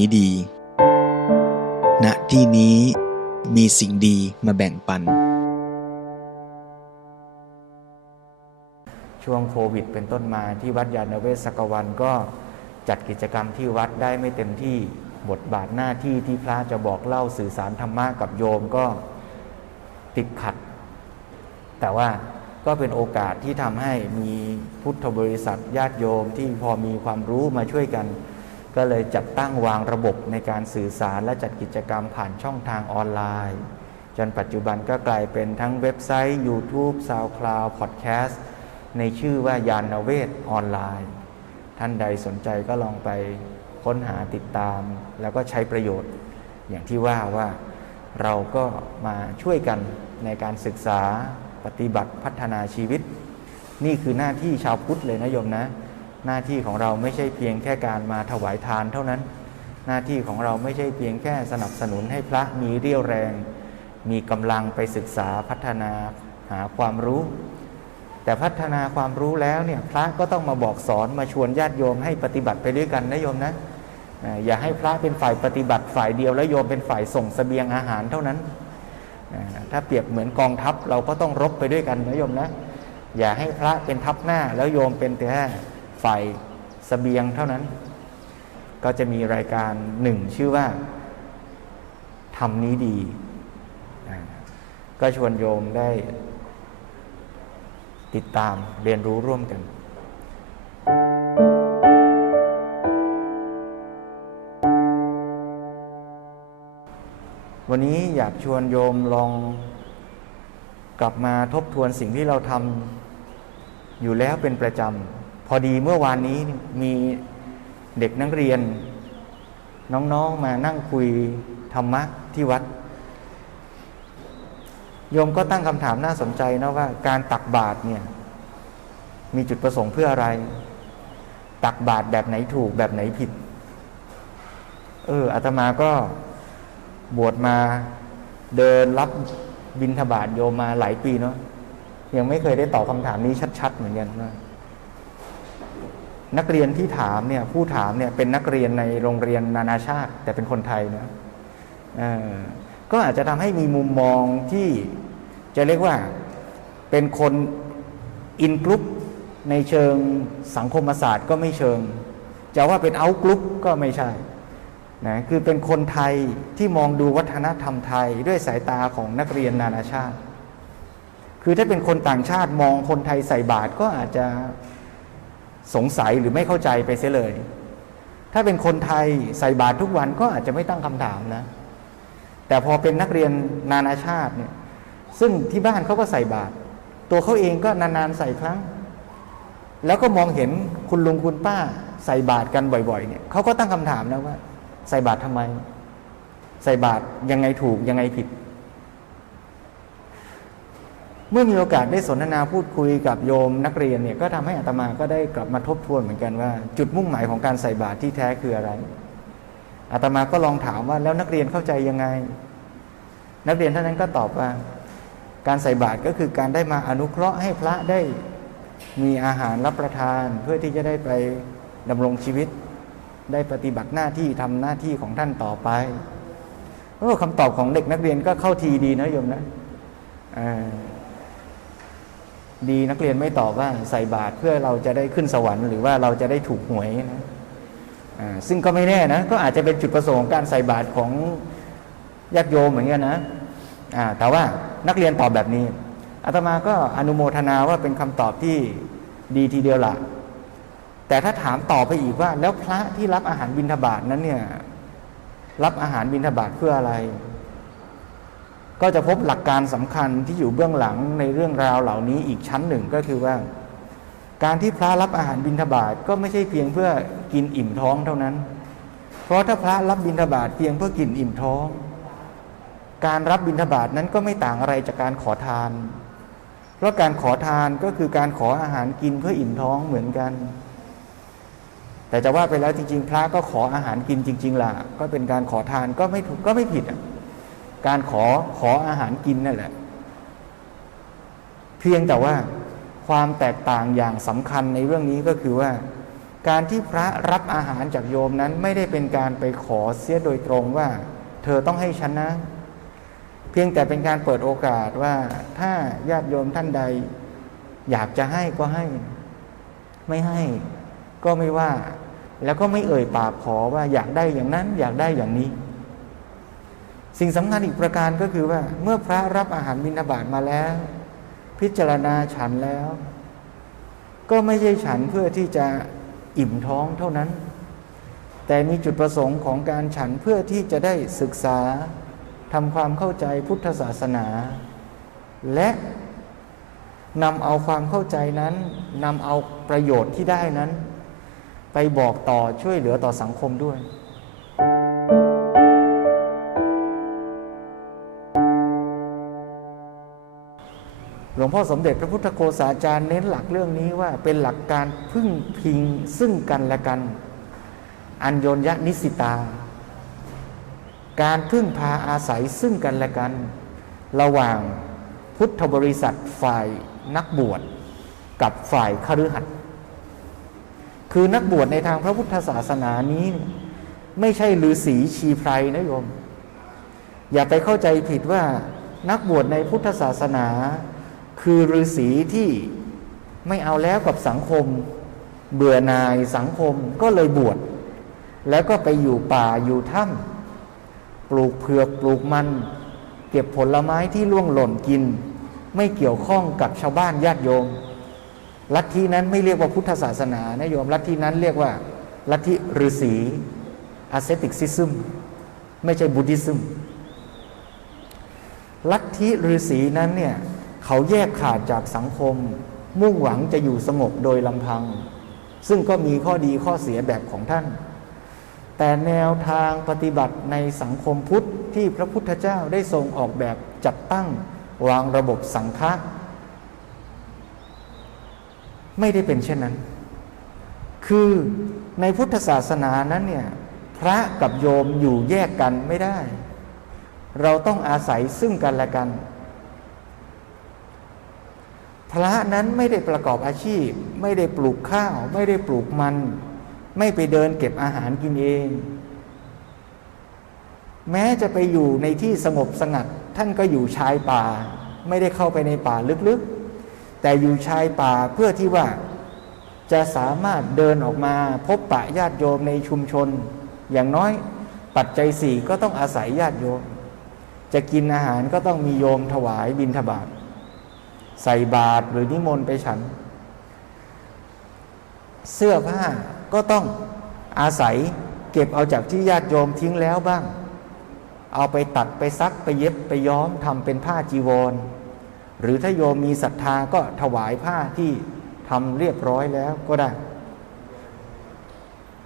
นี้ดี ณ ที่นี้มีสิ่งดีมาแบ่งปัน ช่วงโควิดเป็นต้นมาที่วัดยาณเวศสกวันก็จัดกิจกรรมที่วัดได้ไม่เต็มที่บทบาทหน้าที่ที่พระจะบอกเล่าสื่อสารธรรมะกับโยมก็ติดขัด แต่ว่าก็เป็นโอกาสที่ทำให้มีพุทธบริษัทญาติโยมที่พอมีความรู้มาช่วยกัน ก็เลยจัดตั้งวางระบบในการสื่อสารและจัดกิจกรรมผ่านช่องทางออนไลน์ จนปัจจุบันก็กลายเป็นทั้งเว็บไซต์ YouTube SoundCloud Podcast ในชื่อว่ายานเวทออนไลน์ ท่านใดสนใจก็ลองไปค้นหาติดตาม แล้วก็ใช้ประโยชน์ อย่างที่ว่าว่าเราก็มาช่วยกันในการศึกษาปฏิบัติพัฒนาชีวิต นี่คือหน้าที่ชาวพุทธเลยนะโยมนะ หน้าที่ของเราไม่ใช่เพียงแค่การมาถวายทานเท่านั้น หน้าที่ของเราไม่ใช่เพียงแค่สนับสนุนให้พระมีเรี่ยวแรง มีกำลังไปศึกษาพัฒนาหาความรู้ แต่พัฒนาความรู้แล้วเนี่ยพระก็ต้องมาบอกสอนมาชวนญาติโยมให้ปฏิบัติไปด้วยกันนะโยมนะอย่าให้พระเป็นฝ่ายปฏิบัติฝ่ายเดียวแล้วโยมเป็นฝ่ายส่งเสบียงอาหารเท่านั้น ถ้าเปรียบเหมือนกองทัพเราก็ต้องรบไปด้วยกันนะโยมนะ อย่าให้พระเป็นทัพหน้าแล้วโยมเป็นแต่ ฝ่ายเสบียงเท่านั้น ก็จะมีรายการหนึ่งชื่อว่าทำนี้ดี ก็ชวนโยมได้ ติดตามเรียนรู้ร่วมกันวันนี้อยากชวนโยมลองกลับมาทบทวนสิ่งที่เราทำอยู่แล้วเป็นประจำ พอดีเมื่อวานนี้มีเด็กนักเรียน น้องๆมานั่งคุยธรรมะที่วัด โยมก็ตั้งคำถามน่าสนใจนะว่าการตักบาตรเนี่ย มีจุดประสงค์เพื่ออะไร ตักบาตรแบบไหนถูกแบบไหนผิด เอออาตมาก็บวชมาเดินรับบิณฑบาตโยมมาหลายปีเนาะยังไม่เคยได้ตอบคำถามนี้ชัด ๆ เหมือนกันว่า นักเรียนที่ถามเนี่ยผู้ถามเนี่ยเป็นนักเรียนในโรงเรียนนานาชาติ แต่เป็นคนไทยนะก็อาจจะทำให้มีมุมมองที่จะเรียกว่าเป็นคนอินกรุ๊ปในเชิงสังคมศาสตร์ก็ไม่เชิง จะว่าเป็นเอากรุ๊ปก็ไม่ใช่นะคือเป็นคนไทยที่มองดูวัฒนธรรมไทยด้วยสายตาของนักเรียนนานาชาติ คือถ้าเป็นคนต่างชาติมองคนไทยใส่บาตรก็อาจจะ สงสัยหรือไม่เข้าใจไปเสียเลย ถ้าเป็นคนไทยใส่บาตรทุกวันก็อาจจะไม่ตั้งคำถามนะ แต่พอเป็นนักเรียนนานาชาติเนี่ยซึ่งที่บ้านเขาก็ใส่บาตรตัวเขาเองก็นานๆใส่ครั้ง แล้วก็มองเห็นคุณลุงคุณป้าใส่บาตรกันบ่อยๆเนี่ยเขาก็ตั้งคำถามนะว่า ใส่บาตรทำไม ใส่บาตรยังไงถูกยังไงผิด เมื่อมีโอกาสได้สนทนาพูดคุยกับโยมนักเรียนเนี่ยก็ทำให้อาตมาก็ได้กลับมาทบทวนเหมือนกันว่า จุดมุ่งหมายของการใส่บาตรที่แท้คืออะไรอาตมาก็ลองถามว่าแล้วนักเรียนเข้าใจยังไง นักเรียนท่านนั้นก็ตอบว่า การใส่บาตรก็คือการได้มาอนุเคราะห์ให้พระได้มีอาหารรับประทานเพื่อที่จะได้ไปดำรงชีวิต ได้ปฏิบัติหน้าที่ทำหน้าที่ของท่านต่อไปโอ้คำตอบของเด็กนักเรียนก็เข้าทีดีนะโยมนะอ่า ดีนักเรียนไม่ตอบว่าใส่บาตรเพื่อเราจะได้ขึ้นสวรรค์หรือว่าเราจะได้ถูกหวยนะซึ่งก็ไม่แน่นะก็อาจจะเป็นจุดประสงค์ของการใส่บาตรของญาติโยมเหมือนกันนะแต่ว่านักเรียนตอบแบบนี้อาตมาก็อนุโมทนาว่าเป็นคำตอบที่ดีทีเดียวละแต่ถ้าถามต่อไปอีกว่า แล้วพระที่รับอาหารบิณฑบาตนั้นเนี่ยรับอาหารบิณฑบาตเพื่ออะไร ก็จะพบหลักการสำคัญที่อยู่เบื้องหลังในเรื่องราวเหล่านี้อีกชั้นหนึ่งก็คือว่า การที่พระรับอาหารบิณฑบาตก็ไม่ใช่เพียงเพื่อกินอิ่มท้องเท่านั้น เพราะถ้าพระรับบิณฑบาตเพียงเพื่อกินอิ่มท้อง การรับบิณฑบาตนั้นก็ไม่ต่างอะไรจากการขอทาน เพราะการขอทานก็คือการขออาหารกินเพื่ออิ่มท้องเหมือนกัน แต่จะว่าไปแล้วจริง ๆ พระก็ขออาหารกินจริง ๆล่ะก็เป็นการขอทานก็ไม่ถูกก็ไม่ผิดอะ การขอขออาหารกินนั่นแหละ เพียงแต่ว่าความแตกต่างอย่างสำคัญในเรื่องนี้ก็คือว่า การที่พระรับอาหารจากโยมนั้นไม่ได้เป็นการไปขอเสียโดยตรงว่า เธอต้องให้ฉันนะ เพียงแต่เป็นการเปิดโอกาสว่าถ้าญาติโยมท่านใด อยากจะให้ก็ให้ ไม่ให้ก็ไม่ว่า แล้วก็ไม่เอ่ยปากขอว่าอยากได้อย่างนั้น อยากได้อย่างนี้ สิ่งสำคัญอีกประการก็คือว่า เมื่อพระรับอาหารบิณฑบาตมาแล้ว พิจารณาฉันแล้ว ก็ไม่ใช่ฉันเพื่อที่จะอิ่มท้องเท่านั้น แต่มีจุดประสงค์ของการฉันเพื่อที่จะได้ศึกษาทำความเข้าใจพุทธศาสนา และนำเอาความเข้าใจนั้นนำเอาประโยชน์ที่ได้นั้น ไปบอกต่อช่วยเหลือต่อสังคมด้วย งพ่อสมเด็จพระพุทธโฆษาจารย์เน้นหลักเรื่องนี้ว่าเป็นหลักการพึ่งพิงซึ่งกันและกัน อัญโยนยนิสิตา การพึ่งพาอาศัยซึ่งกันและกัน ระหว่างพุทธบริษัทฝ่ายนักบวชกับฝ่ายคฤหัสถ์คือนักบวชในทางพระพุทธศาสนานี้ ไม่ใช่ฤาษีชีไพรนะโยม อย่าไปเข้าใจผิดว่านักบวชในพุทธศาสนา คือฤาษีที่ไม่เอาแล้วกับสังคม เบื่อหน่ายสังคมก็เลยบวชแล้วก็ไปอยู่ป่าอยู่ถ้ำปลูกเผือกปลูกมัน เก็บผลไม้ที่ล่วงหล่นกิน ไม่เกี่ยวข้องกับชาวบ้านญาติโยม ลัทธินั้นไม่เรียกว่าพุทธศาสนานะโยมลัทธินั้นเรียกว่าลัทธิฤาษีอาเซติกซิซึมไม่ใช่บุติซึมลัทธิฤาษีนั้นเนี่ย เขาแยกขาดจากสังคม มุ่งหวังจะอยู่สงบโดยลำพัง ซึ่งก็มีข้อดีข้อเสียแบบของท่าน แต่แนวทางปฏิบัติในสังคมพุทธที่พระพุทธเจ้าได้ทรงออกแบบจัดตั้งวางระบบสังฆะไม่ได้เป็นเช่นนั้น คือในพุทธศาสนานั้นเนี่ยพระกับโยมอยู่แยกกันไม่ได้ เราต้องอาศัยซึ่งกันและกัน พระนั้นไม่ได้ประกอบอาชีพ ไม่ได้ปลูกข้าว ไม่ได้ปลูกมัน ไม่ไปเดินเก็บอาหารกินเอง แม้จะไปอยู่ในที่สงบสงัด ท่านก็อยู่ชายป่า ไม่ได้เข้าไปในป่าลึกๆ แต่อยู่ชายป่าเพื่อที่ว่าจะสามารถเดินออกมาพบปะญาติโยมในชุมชน อย่างน้อยปัจจัยสี่ก็ต้องอาศัยญาติโยม จะกินอาหารก็ต้องมีโยมถวายบิณฑบาต ใส่บาตรหรือนิมนต์ไปฉัน เสื้อผ้าก็ต้องอาศัยเก็บเอาจากที่ญาติโยมทิ้งแล้วบ้าง เอาไปตัดไปซักไปเย็บไปย้อมทำเป็นผ้าจีวร หรือถ้าโยมมีศรัทธาก็ถวายผ้าที่ทำเรียบร้อยแล้วก็ได้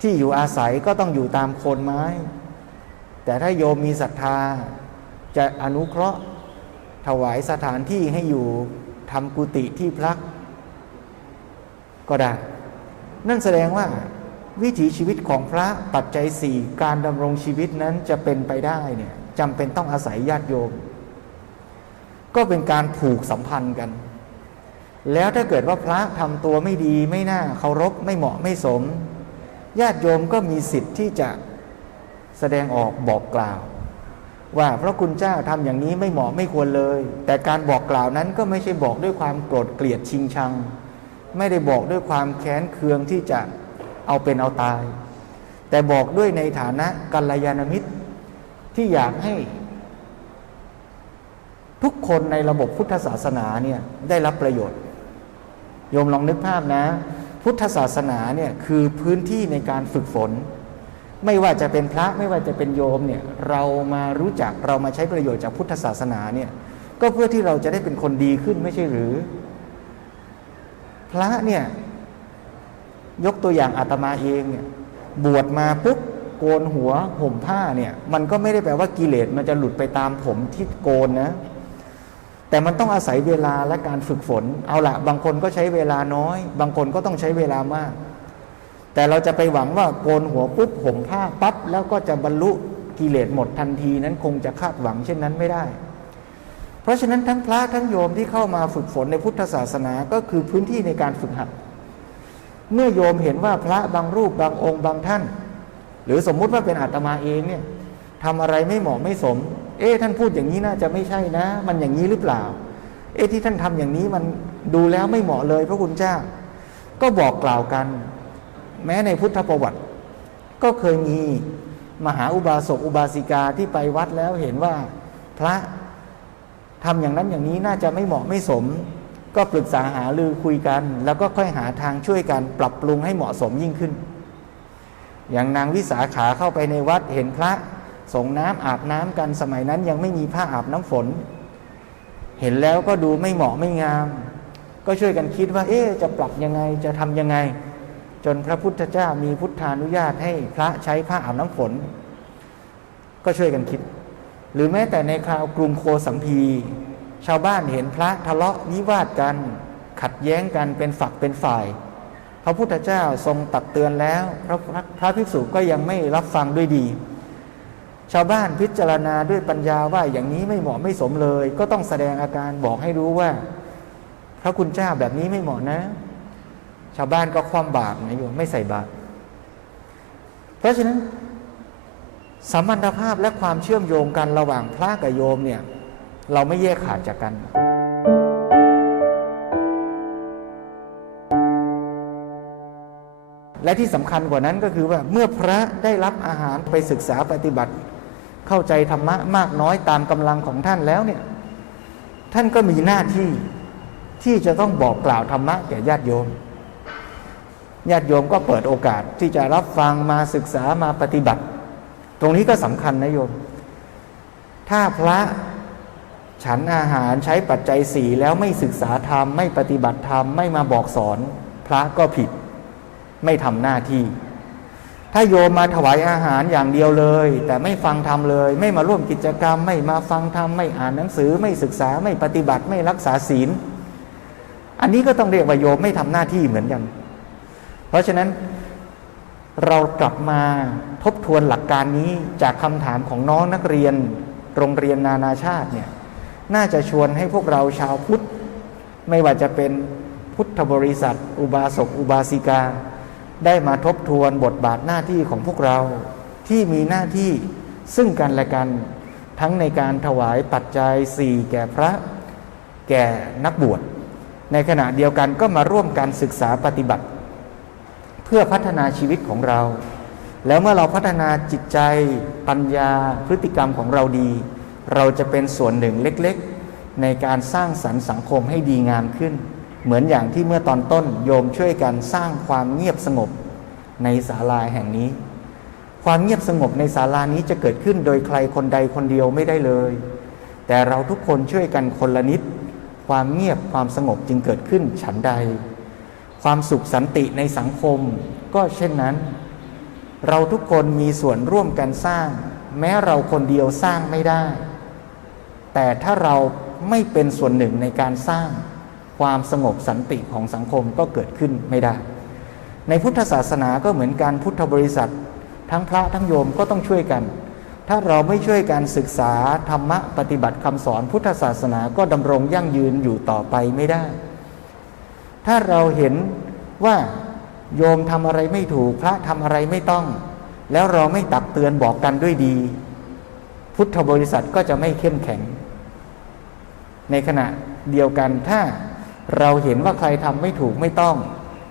ที่อยู่อาศัยก็ต้องอยู่ตามโคนไม้ แต่ถ้าโยมมีศรัทธาจะอนุเคราะห์ถวายสถานที่ให้อยู่ ทำกุฏิที่พักก็ได้ นั่นแสดงว่าวิถีชีวิตของพระปัจจัยสี่การดำรงชีวิตนั้นจะเป็นไปได้เนี่ยจำเป็นต้องอาศัยญาติโยม ก็เป็นการผูกสัมพันธ์กัน แล้วถ้าเกิดว่าพระทำตัวไม่ดีไม่น่าเคารพไม่เหมาะไม่สม ญาติโยมก็มีสิทธิ์ที่จะแสดงออกบอกกล่าว ว่าพระคุณเจ้าทำอย่างนี้ไม่เหมาะไม่ควรเลย แต่การบอกกล่าวนั้นก็ไม่ใช่บอกด้วยความโกรธเกลียดชิงชัง ไม่ได้บอกด้วยความแค้นเคืองที่จะเอาเป็นเอาตาย แต่บอกด้วยในฐานะกัลยาณมิตรที่อยากให้ทุกคนในระบบพุทธศาสนาเนี่ยได้รับประโยชน์ โยมลองนึกภาพนะ พุทธศาสนาเนี่ยคือพื้นที่ในการฝึกฝน ไม่ว่าจะเป็นพระไม่ว่าจะเป็นโยมเนี่ยเรามารู้จักเรามาใช้ประโยชน์จากพุทธศาสนาเนี่ยก็เพื่อที่เราจะได้เป็นคนดีขึ้นไม่ใช่หรือ พระเนี่ยยกตัวอย่างอาตมาเองเนี่ยบวชมาปุ๊บโกนหัวห่มผ้าเนี่ยมันก็ไม่ได้แปลว่ากิเลสมันจะหลุดไปตามผมที่โกนนะแต่มันต้องอาศัยเวลาและการฝึกฝน เอาละบางคนก็ใช้เวลาน้อย บางคนก็ต้องใช้เวลามาก แต่เราจะไปหวังว่าโกนหัวปุ๊บห่มผ้าปั๊บแล้วก็จะบรรลุกิเลสหมดทันทีนั้นคงจะคาดหวังเช่นนั้นไม่ได้ เพราะฉะนั้นทั้งพระทั้งโยมที่เข้ามาฝึกฝนในพุทธศาสนาก็คือพื้นที่ในการฝึกหัด เมื่อโยมเห็นว่าพระบางรูปบางองค์บางท่าน หรือสมมุติว่าเป็นอาตมาเองเนี่ยทำอะไรไม่เหมาะไม่สม เอ๊ะท่านพูดอย่างนี้น่าจะไม่ใช่นะ มันอย่างนี้หรือเปล่า เอ๊ะที่ท่านทำอย่างนี้มันดูแล้วไม่เหมาะเลยพระคุณเจ้า ก็บอกกล่าวกัน แม้ในพุทธประวัติ ก็เคยมีมหาอุบาสกอุบาสิกาที่ไปวัดแล้วเห็นว่าพระทำอย่างนั้นอย่างนี้น่าจะไม่เหมาะไม่สม ก็ปรึกษาหารือคุยกัน แล้วก็ค่อยหาทางช่วยกันปรับปรุงให้เหมาะสมยิ่งขึ้น อย่างนางวิสาขาเข้าไปในวัดเห็นพระส่งน้ำอาบน้ำกันสมัยนั้นยังไม่มีผ้าอาบน้ำฝน เห็นแล้วก็ดูไม่เหมาะไม่งาม ก็ช่วยกันคิดว่า เอ๊จะปรับยังไงจะทำยังไง จนพระพุทธเจ้ามีพุทธานุญาตให้พระใช้ผ้าอาบน้ำฝน ก็ช่วยกันคิด หรือแม้แต่ในคราวกรุงโคสัมพีชาวบ้านเห็นพระทะเลาะวิวาทกัน ขัดแย้งกันเป็นฝักเป็นฝ่าย พระพุทธเจ้าทรงตักเตือนแล้ว พระพระพระภิกษุก็ยังไม่รับฟังด้วยดี ชาวบ้านพิจารณาด้วยปัญญาว่าอย่างนี้ไม่เหมาะไม่สมเลย ก็ต้องแสดงอาการบอกให้รู้ว่า พระคุณเจ้าแบบนี้ไม่เหมาะนะ ชาวบ้านก็คว่ำบาตรนะโยมไม่ใส่บาตรเพราะฉะนั้นสัมพันธภาพและความเชื่อมโยงกันระหว่างพระกับโยมเนี่ย เราไม่แยกขาดจากกันและที่สำคัญกว่านั้นก็คือว่าเมื่อพระได้รับอาหารไปศึกษาปฏิบัติ เข้าใจธรรมะมากน้อยตามกำลังของท่านแล้วเนี่ย ท่านก็มีหน้าที่ที่จะต้องบอกกล่าวธรรมะแก่ญาติโยม ญาติโยมก็เปิดโอกาสที่จะรับฟังมาศึกษามาปฏิบัติ ตรงนี้ก็สำคัญนะโยม ถ้าพระฉันอาหารใช้ปัจจัยสี่แล้วไม่ศึกษาธรรม ไม่ปฏิบัติธรรม ไม่มาบอกสอน พระก็ผิด ไม่ทำหน้าที่ ถ้าโยมมาถวายอาหารอย่างเดียวเลย แต่ไม่ฟังธรรมเลย ไม่มาร่วมกิจกรรม ไม่มาฟังธรรม ไม่อ่านหนังสือ ไม่ศึกษาไม่ปฏิบัติไม่รักษาศีล อันนี้ก็ต้องเรียกว่าโยมไม่ทำหน้าที่เหมือนกัน เพราะฉะนั้นเรากลับมาทบทวนหลักการนี้จากคำถามของน้องนักเรียนโรงเรียนนานาชาติเนี่ยน่าจะชวนให้พวกเราชาวพุทธ ไม่ว่าจะเป็นพุทธบริษัท อุบาสกอุบาสิกา ได้มาทบทวนบทบาทหน้าที่ของพวกเราที่มีหน้าที่ซึ่งกันและกัน ทั้งในการถวายปัจจัยสี่แก่พระ แก่นักบวชในขณะเดียวกันก็มาร่วมกันศึกษาปฏิบัติ พื่อพัฒนาชีวิตของเรา แล้วเมื่อเราพัฒนาจิตใจ ปัญญา พฤติกรรมของเราดี เราจะเป็นส่วนหนึ่งเล็กๆ ในการสร้างสรรค์สังคมให้ดีงามขึ้น เหมือนอย่างที่เมื่อตอนต้นโยมช่วยกันสร้างความเงียบสงบในศาลาแห่งนี้ ความเงียบสงบในศาลานี้จะเกิดขึ้นโดยใครคนใดคนเดียวไม่ได้เลย แต่เราทุกคนช่วยกันคนละนิด ความเงียบความสงบจึงเกิดขึ้นฉันใด ความสุขสันติในสังคมก็เช่นนั้น เราทุกคนมีส่วนร่วมกันสร้าง แม้เราคนเดียวสร้างไม่ได้ แต่ถ้าเราไม่เป็นส่วนหนึ่งในการสร้าง ความสงบสันติของสังคมก็เกิดขึ้นไม่ได้ ในพุทธศาสนาก็เหมือนการพุทธบริษัท ทั้งพระทั้งโยมก็ต้องช่วยกัน ถ้าเราไม่ช่วยการศึกษาธรรมะปฏิบัติคำสอนพุทธศาสนาก็ดำรงยั่งยืนอยู่ต่อไปไม่ได้ ถ้าเราเห็นว่าโยมทำอะไรไม่ถูก พระทำอะไรไม่ต้อง แล้วเราไม่ตักเตือนบอกกันด้วยดี พุทธบริษัทก็จะไม่เข้มแข็ง ในขณะเดียวกันถ้าเราเห็นว่าใครทำไม่ถูกไม่ต้อง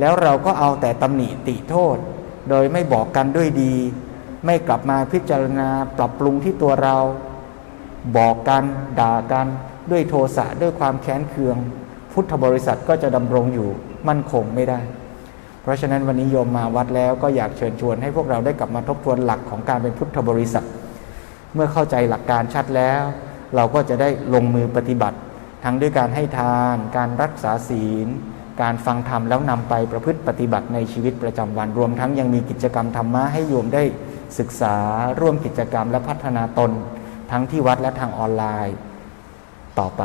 แล้วเราก็เอาแต่ตำหนิติโทษ โดยไม่บอกกันด้วยดี ไม่กลับมาพิจารณาปรับปรุงที่ตัวเรา บอกกันด่ากันด้วยโทสะด้วยความแค้นเคือง พุทธบริษัทก็จะดำรงอยู่มั่นคงไม่ได้ เพราะฉะนั้นวันนี้โยมมาวัดแล้วก็อยากเชิญชวนให้พวกเราได้กลับมาทบทวนหลักของการเป็นพุทธบริษัท เมื่อเข้าใจหลักการชัดแล้ว เราก็จะได้ลงมือปฏิบัติ ทั้งด้วยการให้ทาน การรักษาศีล การฟังธรรมแล้วนำไปประพฤติปฏิบัติในชีวิตประจำวันรวมทั้งยังมีกิจกรรมธรรมะให้โยมได้ศึกษาร่วมกิจกรรมและพัฒนาตน ทั้งที่วัดและทางออนไลน์ต่อไป